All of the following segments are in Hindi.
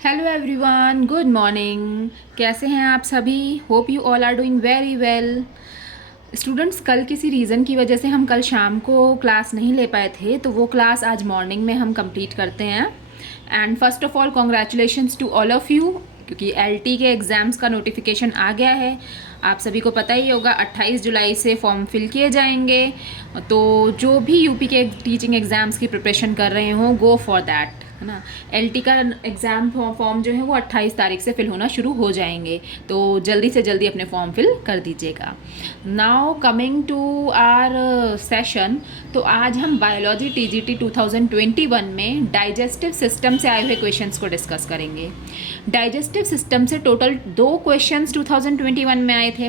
Hello everyone, good morning. कैसे हैं आप सभी? Hope you all are doing very well. Students, कल किसी रीज़न की वजह से हम कल शाम को क्लास नहीं ले पाए थे, तो वो क्लास आज मॉर्निंग में हम कंप्लीट करते हैं। And first of all congratulations to all of you, क्योंकि एलटी के एग्ज़ाम्स का नोटिफिकेशन आ गया है। आप सभी को पता ही होगा 28 जुलाई से फॉर्म फिल किए जाएंगे। तो जो भी यूपी के टीचिंग एग्ज़ाम्स की प्रिपरेशन कर रहे हों, गो फॉर दैट, है ना। एलटी का एग्ज़ाम फॉर्म जो है वो 28 तारीख से फिल होना शुरू हो जाएंगे, तो जल्दी से जल्दी अपने फॉर्म फिल कर दीजिएगा। Now coming to our session, तो आज हम बायोलॉजी टीजीटी 2021 में डाइजेस्टिव सिस्टम से आए हुए क्वेश्चंस को डिस्कस करेंगे। डाइजेस्टिव सिस्टम से टोटल 2 क्वेश्चंस 2021 में आए थे।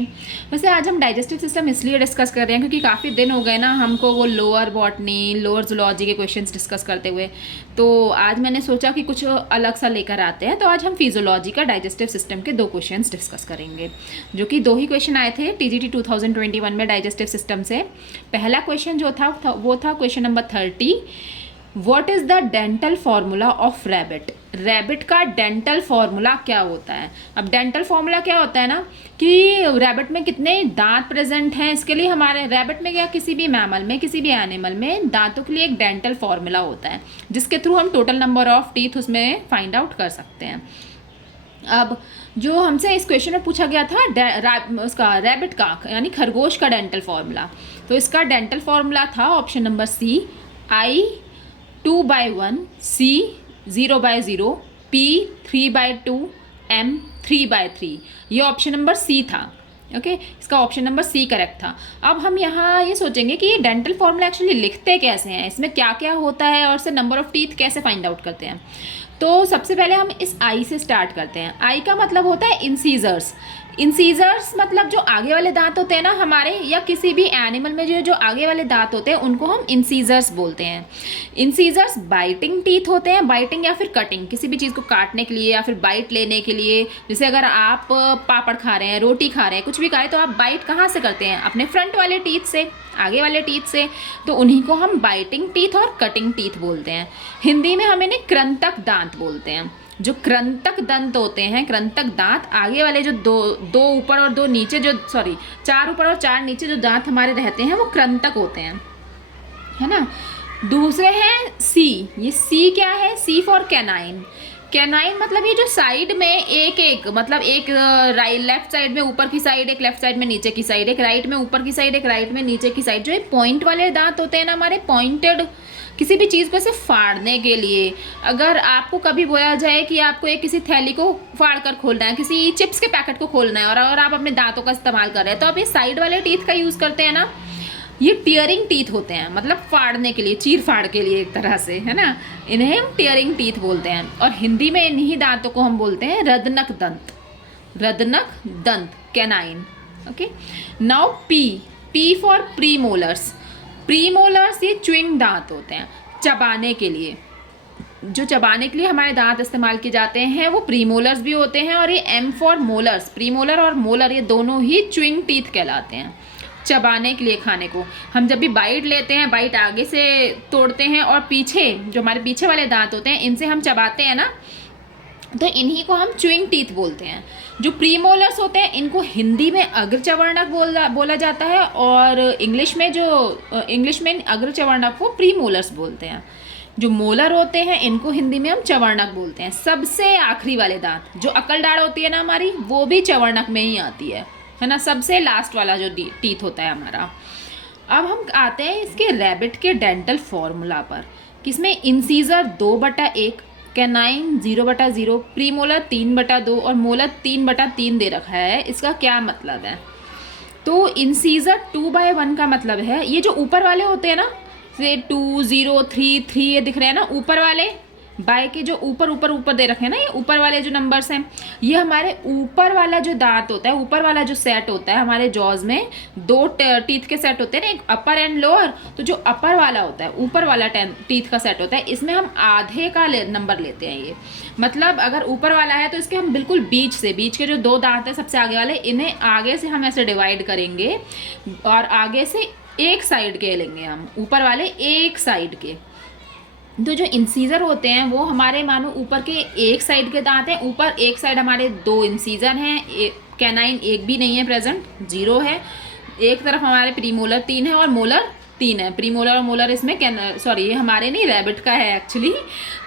वैसे आज हम डाइजेस्टिव सिस्टम इसलिए डिस्कस कर रहे हैं क्योंकि काफ़ी दिन हो गए ना हमको वो लोअर बॉटनी, लोअर जूलॉजी के क्वेश्चंस डिस्कस करते हुए, तो आज मैंने सोचा कि कुछ अलग सा लेकर आते हैं। तो आज हम फिजियोलॉजी का डाइजेस्टिव सिस्टम के 2 क्वेश्चंस डिस्कस करेंगे, जो कि 2 ही क्वेश्चन आए थे टीजीटी 2021 में डाइजेस्टिव सिस्टम से। पहला क्वेश्चन जो था वो था question number 30, what is the dental formula of rabbit. Rabbit का डेंटल फार्मूला क्या होता है? अब डेंटल फार्मूला क्या होता है ना, कि रैबिट में कितने दांत प्रेजेंट हैं, इसके लिए हमारे रैबिट में या किसी भी मैमल में, किसी भी एनिमल में दांतों के लिए एक डेंटल फार्मूला होता है, जिसके थ्रू हम टोटल नंबर ऑफ टीथ उसमें फाइंड आउट कर सकते हैं। अब जो हमसे इस क्वेश्चन में पूछा गया था उसका रैबिट का यानी खरगोश का डेंटल फार्मूला, तो इसका डेंटल फार्मूला था ऑप्शन नंबर सी, आई 2/1, सी 0/0, पी 3/2, एम 3/3। ये ऑप्शन नंबर सी था। ओके, इसका ऑप्शन नंबर सी करेक्ट था। अब हम यहाँ ये सोचेंगे कि ये डेंटल फार्मूला एक्चुअली लिखते कैसे हैं, इसमें क्या क्या होता है और इससे नंबर ऑफ टीथ कैसे फाइंड आउट करते हैं। तो सबसे पहले हम इस आई से स्टार्ट करते हैं। आई का मतलब होता है इंसीजर्स। इंसीजर्स मतलब जो आगे वाले दांत होते हैं ना हमारे, या किसी भी एनिमल में जो जो आगे वाले दांत होते हैं उनको हम इंसीजर्स बोलते हैं। इंसीजर्स बाइटिंग टीथ होते हैं, बाइटिंग या फिर कटिंग, किसी भी चीज़ को काटने के लिए या फिर बाइट लेने के लिए। जैसे अगर आप पापड़ खा रहे हैं, रोटी खा रहे हैं, कुछ भी खा रहे हैं, तो आप बाइट कहाँ से करते हैं? अपने फ्रंट वाले टीथ से, आगे वाले टीथ से। तो उन्हीं को हम बाइटिंग टीथ और कटिंग टीथ बोलते हैं। हिंदी में हम इन्हें कृंतक दांत बोलते हैं। जो कृंतक दंत होते हैं, कृंतक दांत, आगे वाले जो दो ऊपर और 2 नीचे, जो 4 ऊपर और 4 नीचे जो दांत हमारे रहते हैं वो कृंतक होते हैं, है ना। दूसरे हैं सी। ये सी क्या है? सी फॉर कैनाइन। कैनाइन मतलब ये जो साइड में एक एक, मतलब एक राइट लेफ्ट साइड में ऊपर की साइड, एक लेफ्ट साइड में नीचे की साइड, एक राइट में ऊपर की साइड, एक राइट में नीचे की साइड, जो ये पॉइंट वाले दांत होते हैं ना हमारे, पॉइंटेड, किसी भी चीज़ को ऐसे फाड़ने के लिए। अगर आपको कभी बोला जाए कि आपको एक किसी थैली को फाड़ कर खोलना है, किसी चिप्स के पैकेट को खोलना है, और अगर आप अपने दांतों का इस्तेमाल कर रहे हैं, तो आप ये साइड वाले टीथ का यूज़ करते हैं ना। ये टीयरिंग टीथ होते हैं, मतलब फाड़ने के लिए, चीर फाड़ के लिए एक तरह से, है ना। इन्हें हम टीयरिंग टीथ बोलते हैं। और हिंदी में इन्हीं दांतों को हम बोलते हैं रदनक दंत। रदनक दंत, canine. Okay, now P. P for premolars. Premolars ये च्युइंग दांत होते हैं, चबाने के लिए। जो चबाने के लिए हमारे दांत इस्तेमाल किए जाते हैं वो प्रीमोलर्स भी होते हैं। और ये एम फॉर मोलर्स, प्रीमोलर और मोलर, ये दोनों ही च्युइंग टीथ कहलाते हैं, चबाने के लिए, खाने को। हम जब भी बाइट लेते हैं, बाइट आगे से तोड़ते हैं और पीछे जो हमारे पीछे वाले दांत होते हैं इनसे हम चबाते हैं ना, तो इन्हीं को हम च्युइंग टीथ बोलते हैं। जो प्रीमोलर्स होते हैं इनको हिंदी में अग्रचवर्णक बोला जाता है, और इंग्लिश में अग्रचवर्णक को प्रीमोलर्स बोलते हैं। जो मोलर होते हैं इनको हिंदी में हम चवर्णक बोलते हैं। सबसे आखिरी वाले दांत, जो अकल डाढ़ होती है ना हमारी, वो भी चवर्णक में ही आती है ना। सबसे लास्ट वाला जो टीथ होता है हमारा। अब हम आते हैं इसके रैबिट के डेंटल फॉर्मूला पर, किसमें इंसीजर 2/1, कैनाइन 0/0, प्रीमोलर 3/2 और मोलर 3/3 दे रखा है। इसका क्या मतलब है? तो इंसीजर 2/1 का मतलब है ये जो ऊपर वाले होते हैं ना, से 2, 0, 3, 3 ये दिख रहे हैं ना ऊपर वाले, बाय के जो ऊपर ऊपर ऊपर दे रखे हैं ना, ये ऊपर वाले जो नंबर्स हैं, ये हमारे ऊपर वाला जो दांत होता है, ऊपर वाला जो सेट होता है हमारे जॉज में, 2 टीथ के सेट होते हैं ना, एक अपर एंड लोअर। तो जो अपर वाला होता है, ऊपर वाला टीथ का सेट होता है, इसमें हम आधे का नंबर लेते हैं। ये मतलब अगर ऊपर वाला है तो इसके हम बिल्कुल बीच के जो 2 दांत हैं सबसे आगे वाले, इन्हें आगे से हम ऐसे डिवाइड करेंगे और आगे से एक साइड के लेंगे हम, ऊपर वाले एक साइड के। तो जो इंसीजर होते हैं वो हमारे मानो ऊपर के एक साइड के दांत हैं, ऊपर एक साइड हमारे 2 इंसीजर हैं, कैनाइन एक भी नहीं है प्रेजेंट, 0 है। एक तरफ हमारे प्रीमोलर 3 है और मोलर 3 है। प्रीमोलर और मोलर इसमें सॉरी ये हमारे नहीं, रैबिट का है एक्चुअली।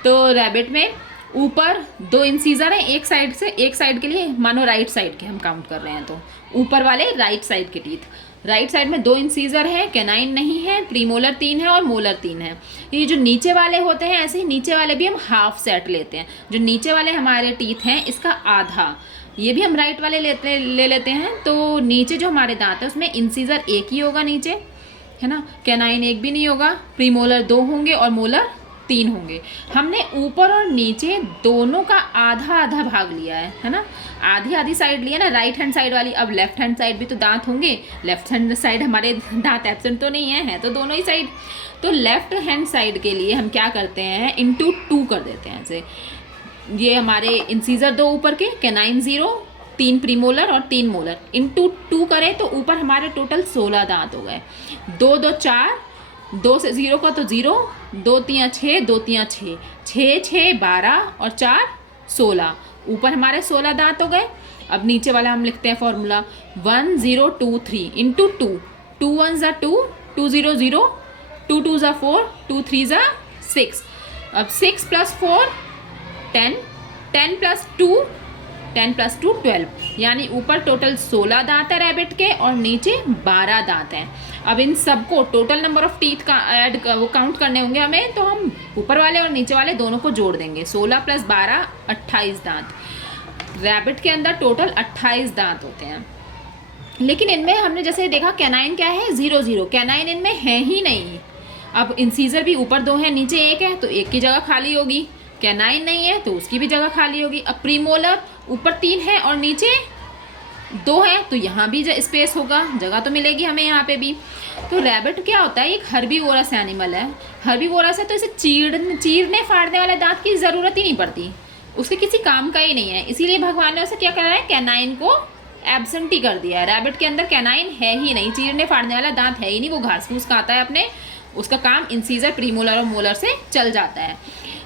तो रैबिट में ऊपर 2 इंसीजर हैं एक साइड से, एक साइड के लिए मानो राइट साइड के हम काउंट कर रहे हैं, तो ऊपर वाले राइट साइड के टीथ, राइट साइड में 2 इंसीजर है, कैनाइन नहीं है, प्रीमोलर 3 है और मोलर 3 है। ये जो नीचे वाले होते हैं, ऐसे ही नीचे वाले भी हम हाफ सेट लेते हैं। जो नीचे वाले हमारे टीथ हैं इसका आधा, ये भी हम राइट वाले ले लेते हैं। तो नीचे जो हमारे दांत है उसमें इंसीजर एक ही होगा नीचे, है ना, कैनाइन एक भी नहीं होगा, प्रीमोलर 2 होंगे और मोलर 3 होंगे। हमने ऊपर और नीचे दोनों का आधा आधा भाग लिया है ना, आधी आधी साइड लिया ना, राइट हैंड साइड वाली। अब लेफ्ट हैंड साइड भी तो दांत होंगे, लेफ्ट हैंड साइड हमारे दांत एब्सेंट तो नहीं है तो दोनों ही साइड। तो लेफ्ट हैंड साइड के लिए हम क्या करते हैं, इंटू 2 कर देते हैं ऐसे। ये हमारे इंसीजर 2 ऊपर के, कैनाइन 0, 3 प्रीमोलर और 3 मोलर, इंटू 2 करें तो ऊपर हमारे टोटल 16 दांत हो गए। 2 2 4, 2 से 0 का तो 0, 2 3 6, 2 3 6, 6 6 12 और 4 16, ऊपर हमारे 16 दांत हो गए। अब नीचे वाला हम लिखते हैं फॉर्मूला 1 0 2 3 इंटू 2, 2 1 ज़ा 2, 2 0 0, 2 2 ज़ा 4, 2 3 ज़ा 6। अब 6 + 4 10, 10 + 2, 10 + 2 12, यानी ऊपर टोटल 16 दांत है रैबिट के और नीचे 12 दांत हैं। अब इन सबको टोटल नंबर ऑफ टीथ का वो काउंट करने होंगे हमें, तो हम ऊपर वाले और नीचे वाले दोनों को जोड़ देंगे। 16 + 12 28 दांत। रैबिट के अंदर टोटल 28 दांत होते हैं, लेकिन इनमें हमने जैसे देखा कैनाइन क्या है, 0 0, कैनाइन इनमें है ही नहीं। अब इंसीजर भी ऊपर 2 है नीचे 1 है, तो 1 की जगह खाली होगी। कैनाइन नहीं है तो उसकी भी जगह खाली होगी। अब प्रीमोलर ऊपर 3 है और नीचे 2 है, तो यहाँ भी स्पेस होगा, जगह तो मिलेगी हमें यहाँ पे भी। तो रैबिट क्या होता है, एक हर्बीवोरस एनिमल है। हर्बीवोरस है तो इसे चीरने फाड़ने वाले दांत की ज़रूरत ही नहीं पड़ती, उसके किसी काम का ही नहीं है। इसीलिए भगवान ने उसे क्या करा है, कैनाइन को एब्सेंट ही कर दिया है। रैबिट के अंदर कैनाइन है ही नहीं, चीरने फाड़ने वाला दांत है ही नहीं, वो घास फूस खाता है अपने, उसका काम इंसीजर प्रीमोलर और मोलर से चल जाता है।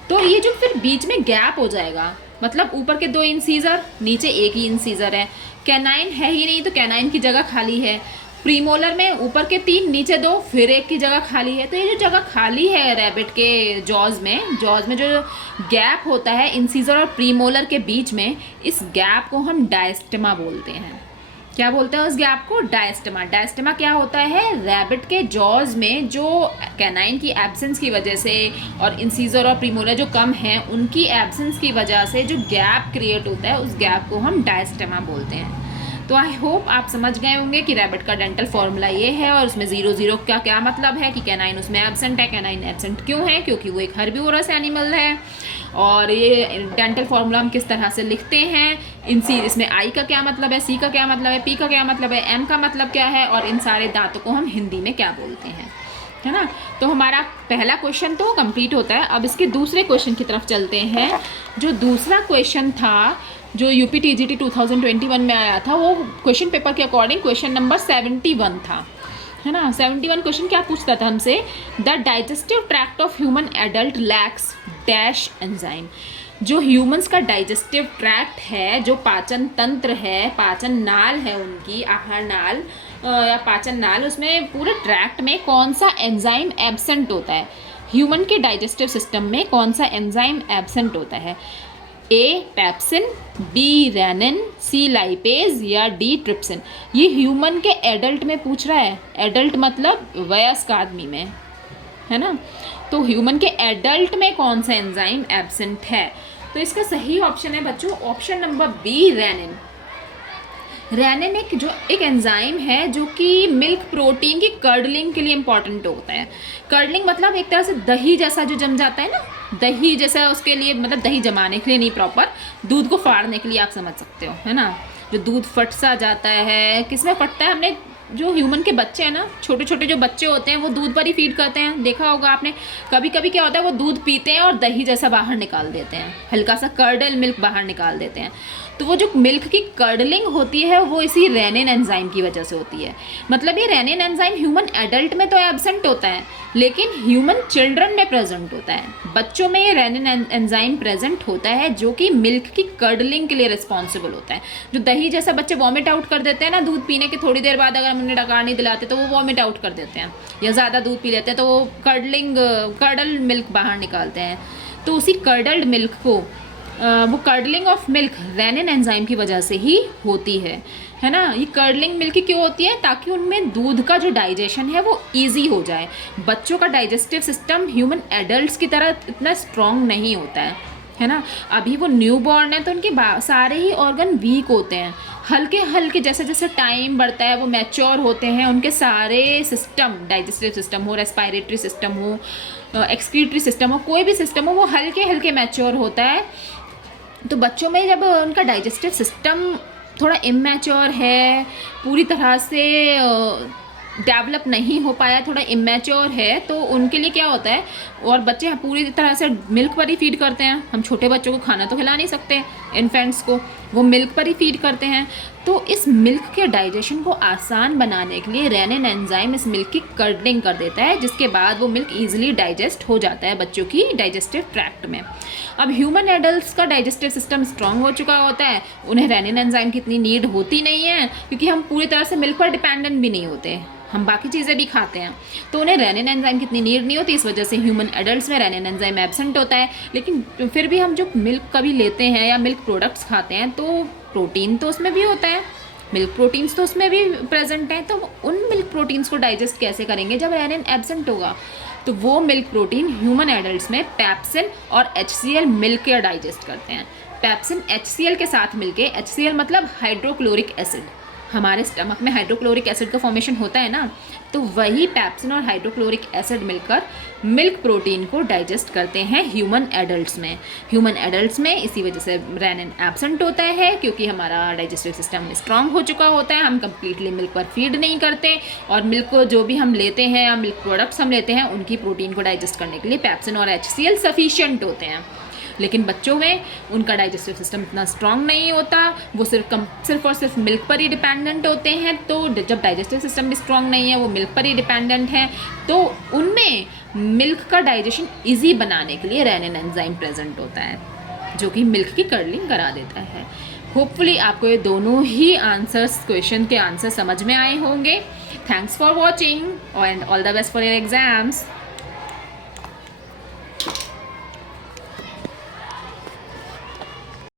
तो ये जो फिर बीच में गैप हो जाएगा, मतलब ऊपर के 2 इंसीजर नीचे 1 ही इंसीजर है, कैनाइन है ही नहीं तो कैनाइन की जगह खाली है। प्रीमोलर में ऊपर के 3 नीचे 2 फिर 1 की जगह खाली है। तो ये जो जगह खाली है रैबिट के जॉज में जो गैप होता है इंसीजर और प्रीमोलर के बीच में, इस गैप को हम डायस्टेमा बोलते हैं। क्या बोलते हैं उस गैप को, डायस्टेमा। डायस्टेमा क्या होता है, रैबिट के जॉज में जो कैनाइन की एब्सेंस की वजह से और इंसीजर और प्रीमोलर जो कम हैं उनकी एब्सेंस की वजह से जो गैप क्रिएट होता है, उस गैप को हम डायस्टेमा बोलते हैं। तो आई होप आप समझ गए होंगे कि रैबिट का डेंटल फॉर्मूला ये है, और उसमें 0 0 का क्या मतलब है कि कैनाइन उसमें एब्सेंट है। कैनाइन एब्सेंट क्यों है, क्योंकि वो एक हर्बीवोरस एनिमल है। और ये डेंटल फॉर्मूला हम किस तरह से लिखते हैं, इसमें आई का क्या मतलब है, सी का क्या मतलब है, पी का क्या मतलब है, एम का मतलब क्या है, और इन सारे दांतों को हम हिंदी में क्या बोलते हैं, है ना। तो हमारा पहला क्वेश्चन तो कंप्लीट होता है। अब इसके दूसरे क्वेश्चन की तरफ चलते हैं। जो दूसरा क्वेश्चन था जो यूपी टीजीटी 2021 में आया था, वो क्वेश्चन पेपर के अकॉर्डिंग क्वेश्चन नंबर 71 था, है ना। 71 क्वेश्चन क्या पूछता था हमसे, the digestive tract of human adult lakhs dash enzyme. जो ह्यूमंस का डाइजेस्टिव ट्रैक्ट है, जो पाचन तंत्र है, पाचन नाल है उनकी, आहार नाल या पाचन नाल, उसमें पूरे ट्रैक्ट में कौन सा एंजाइम एब्सेंट होता है, ह्यूमन के डाइजेस्टिव सिस्टम में कौन सा एंजाइम एब्सेंट होता है। ए पैप्सिन, बी रेनिन, सी लाइपेज या डी ट्रिप्सिन। ये ह्यूमन के एडल्ट में पूछ रहा है, एडल्ट मतलब वयस्क आदमी में, है ना। तो ह्यूमन के एडल्ट में कौन सा एंजाइम एब्सेंट है, तो इसका सही ऑप्शन है बच्चों option number B, rennin. Rennin एक एंजाइम है जो कि मिल्क प्रोटीन की कर्डलिंग के लिए इंपॉर्टेंट होता है। कर्डलिंग मतलब एक तरह से दही जैसा जो जम जाता है ना, दही जैसा, उसके लिए मतलब दही जमाने के लिए नहीं, प्रॉपर दूध को फाड़ने के लिए आप समझ सकते हो, है ना। जो दूध फट सा जाता है, किसमें फटता है, हमने जो ह्यूमन के बच्चे हैं ना, छोटे छोटे जो बच्चे होते हैं वो दूध पर ही फीड करते हैं, देखा होगा आपने। कभी कभी क्या होता है वो दूध पीते हैं और दही जैसा बाहर निकाल देते हैं, हल्का सा कर्डल मिल्क बाहर निकाल देते हैं। तो वो जो मिल्क की कर्डलिंग होती है वो इसी रेनिन एंजाइम की वजह से होती है। मतलब ये रेनिन एंजाइम ह्यूमन एडल्ट में तो एब्सेंट होता है लेकिन ह्यूमन चिल्ड्रन में प्रेजेंट होता है। बच्चों में ये रेनिन एंजाइम प्रेजेंट होता है जो कि मिल्क की कर्डलिंग के लिए रिस्पॉन्सिबल होता है। जो दही जैसा बच्चे वॉमिट आउट कर देते हैं ना दूध पीने के थोड़ी देर बाद, अगर हम उन्हें डकार नहीं दिलाते तो वो वॉमिट आउट कर देते हैं, या ज़्यादा दूध पी लेते हैं तो वो कर्डल मिल्क बाहर निकालते हैं। तो उसी कर्डल्ड मिल्क को वो curdling of milk rennin enzyme की वजह से ही होती है ना। ये कर्डलिंग मिल्क की क्यों होती है? ताकि उनमें दूध का जो डाइजेशन है वो इजी हो जाए। बच्चों का डाइजेस्टिव सिस्टम ह्यूमन एडल्ट्स की तरह इतना स्ट्रॉन्ग नहीं होता है ना। अभी वो न्यू बॉर्न है तो उनके सारे ही ऑर्गन वीक होते हैं, हल्के हल्के। जैसे जैसे टाइम बढ़ता है वो मैच्योर होते हैं, उनके सारे सिस्टम, डाइजेस्टिव सिस्टम हो, रेस्पिरेटरी सिस्टम हो, एक्सक्रीटरी सिस्टम हो, कोई भी सिस्टम हो, वो हल्के हल्के मैच्योर होता है। तो बच्चों में जब उनका डाइजेस्टिव सिस्टम थोड़ा इमैच्योर है, पूरी तरह से डेवलप नहीं हो पाया, थोड़ा इमैच्योर है, तो उनके लिए क्या होता है, और बच्चे पूरी तरह से मिल्क पर ही फीड करते हैं। हम छोटे बच्चों को खाना तो खिला नहीं सकते, इन्फेंट्स को, वो मिल्क पर ही फीड करते हैं। तो इस मिल्क के डाइजेशन को आसान बनाने के लिए रेनिन एंजाइम इस मिल्क की कर्डलिंग कर देता है, जिसके बाद वो मिल्क ईजिली डाइजेस्ट हो जाता है बच्चों की डाइजेस्टिव ट्रैक्ट में। अब ह्यूमन एडल्ट्स का डाइजेस्टिव सिस्टम स्ट्रांग हो चुका होता है, उन्हें रेनिन एंजाइम की इतनी नीड होती नहीं है, क्योंकि हम पूरी तरह से मिल्क पर डिपेंडेंट भी नहीं होते, हम बाकी चीज़ें भी खाते हैं, तो उन्हें रेनिन एंजाइम की इतनी नीड नहीं होती। इस वजह से ह्यूमन एडल्ट्स में रेनिन एंजाइम एब्सेंट होता है। लेकिन फिर भी हम जो मिल्क कभी लेते हैं या मिल्क प्रोडक्ट्स खाते हैं तो प्रोटीन तो उसमें भी होता है, मिल्क प्रोटीन्स तो उसमें भी प्रेजेंट हैं। तो उन मिल्क प्रोटीन्स को डाइजेस्ट कैसे करेंगे जब रेनिन एब्सेंट होगा? तो वो मिल्क प्रोटीन ह्यूमन एडल्ट्स में पेप्सिन और HCl मिलकर डाइजेस्ट करते हैं। पेप्सिन HCl के साथ मिलके, HCl मतलब हाइड्रोक्लोरिक एसिड, हमारे स्टमक में हाइड्रोक्लोरिक एसिड का फॉर्मेशन होता है ना, तो वही पेप्सिन और हाइड्रोक्लोरिक एसिड मिलकर मिल्क प्रोटीन को डाइजेस्ट करते हैं ह्यूमन एडल्ट्स में। ह्यूमन एडल्ट्स में इसी वजह से रेनिन एब्सेंट होता है, क्योंकि हमारा डाइजेस्टिव सिस्टम स्ट्रांग हो चुका होता है, हम कंप्लीटली मिल्क पर फीड नहीं करते, और मिल्क को जो भी हम लेते हैं या मिल्क प्रोडक्ट्स हम लेते हैं उनकी प्रोटीन को डाइजेस्ट करने के लिए पेप्सिन और HCl सफिशिएंट होते हैं। लेकिन बच्चों में उनका डाइजेस्टिव सिस्टम इतना स्ट्रांग नहीं होता, वो सिर्फ और सिर्फ मिल्क पर ही डिपेंडेंट होते हैं। तो जब डाइजेस्टिव सिस्टम भी स्ट्रांग नहीं है, वो मिल्क पर ही डिपेंडेंट है, तो उनमें मिल्क का डाइजेशन ईजी बनाने के लिए रेनिन एंजाइम प्रेजेंट होता है, जो कि मिल्क की कर्डलिंग करा देता है। होपफुली आपको ये दोनों ही आंसर्स, क्वेश्चन के आंसर समझ में आए होंगे। Thanks for watching and all the best for your exams.